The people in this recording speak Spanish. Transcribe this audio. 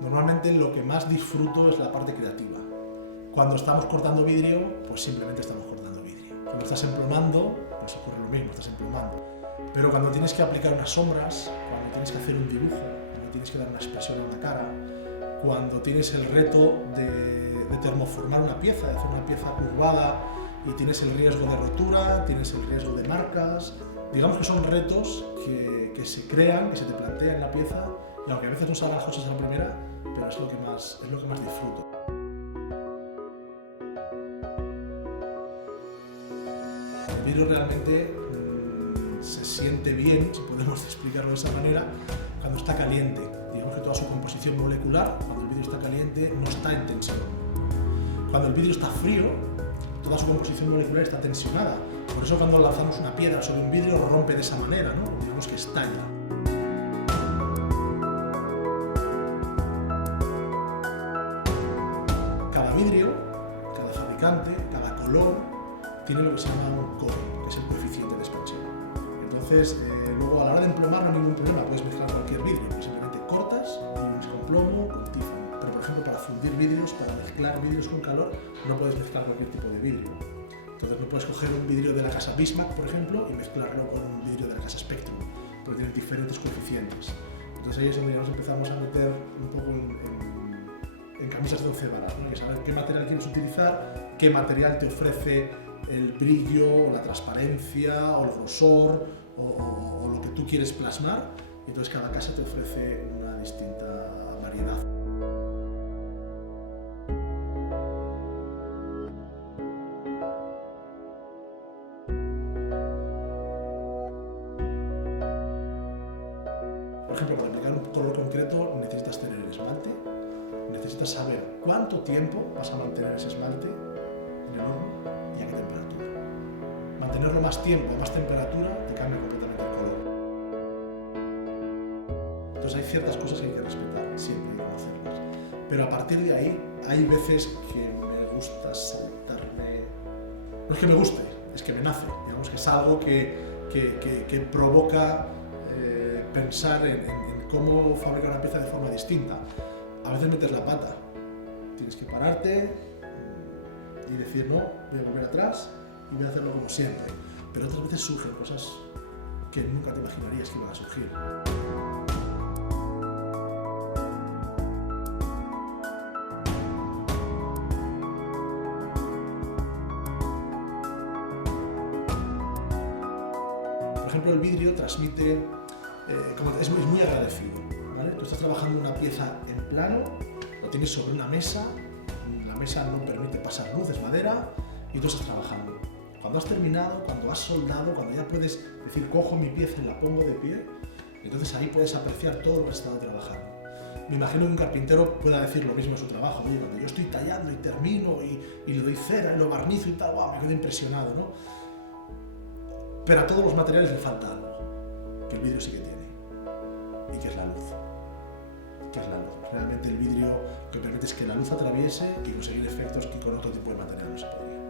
Normalmente lo que más disfruto es la parte creativa. Cuando estamos cortando vidrio, pues simplemente estamos cortando vidrio. Cuando estás emplomando, pues ocurre lo mismo, estás emplomando. Pero cuando tienes que aplicar unas sombras, cuando tienes que hacer un dibujo, cuando tienes que dar una expresión a una cara, cuando tienes el reto de termoformar una pieza, de hacer una pieza curvada y tienes el riesgo de rotura, tienes el riesgo de marcas, digamos que son retos que se crean, que se te plantean en la pieza, y aunque a veces no salgan las cosas a la primera, pero es lo que más disfruto. El vidrio realmente se siente bien, si podemos explicarlo de esa manera, cuando está caliente. Digamos que toda su composición molecular, cuando el vidrio está caliente, no está en tensión. Cuando el vidrio está frío, toda su composición molecular está tensionada. Por eso cuando lanzamos una piedra sobre un vidrio rompe de esa manera, ¿no? Digamos que estalla. Cada vidrio, cada fabricante, cada color, tiene lo que se llama un core, que es el coeficiente de expansión. Entonces, luego a la hora de emplomar no hay ningún problema, puedes mezclar cualquier vidrio, pues simplemente cortas y unes con plomo, con tífano. Pero por ejemplo, para fundir vidrios, para mezclar vidrios con calor, no puedes mezclar cualquier tipo de vidrio. Entonces no puedes coger un vidrio de la casa Bismarck, por ejemplo, y mezclarlo con un vidrio de la casa Spectrum, porque tienen diferentes coeficientes. Entonces ahí es donde ya nos empezamos a meter un poco en camisas de 11 varas, ¿no? Y saber qué material quieres utilizar, qué material te ofrece el brillo, o la transparencia, o el grosor, o lo que tú quieres plasmar. Y entonces cada casa te ofrece una distinta variedad. Por ejemplo, para aplicar un color concreto necesitas tener el esmalte, necesitas saber cuánto tiempo vas a mantener ese esmalte en el horno y a qué temperatura. Mantenerlo más tiempo, a más temperatura, te cambia completamente el color. Entonces hay ciertas cosas que hay que respetar, siempre hay que conocerlas. Pero a partir de ahí, hay veces que me gusta saltarme... No es que me guste, es que me nace. Digamos que es algo que provoca pensar en cómo fabricar una pieza de forma distinta. A veces metes la pata, tienes que pararte y decir no, voy a volver atrás y voy a hacerlo como siempre. Pero otras veces surgen cosas que nunca te imaginarías que iban a surgir. Por ejemplo, el vidrio transmite, es muy agradecido, ¿vale? Tú estás trabajando una pieza en plano, lo tienes sobre una mesa, la mesa no permite pasar luz, es madera, y tú estás trabajando. Cuando has terminado, cuando has soldado, cuando ya puedes decir, cojo mi pieza y la pongo de pie, entonces ahí puedes apreciar todo lo que has estado trabajando. Me imagino que un carpintero pueda decir lo mismo en su trabajo. Oye, cuando yo estoy tallando y termino y le doy cera y lo barnizo y tal, wow, me quedo impresionado, ¿no? Pero a todos los materiales le falta algo, que el vidrio sí que tiene, y que es la luz. Realmente el vidrio lo que permite es que la luz atraviese y conseguir efectos que con otro tipo de material no se podría.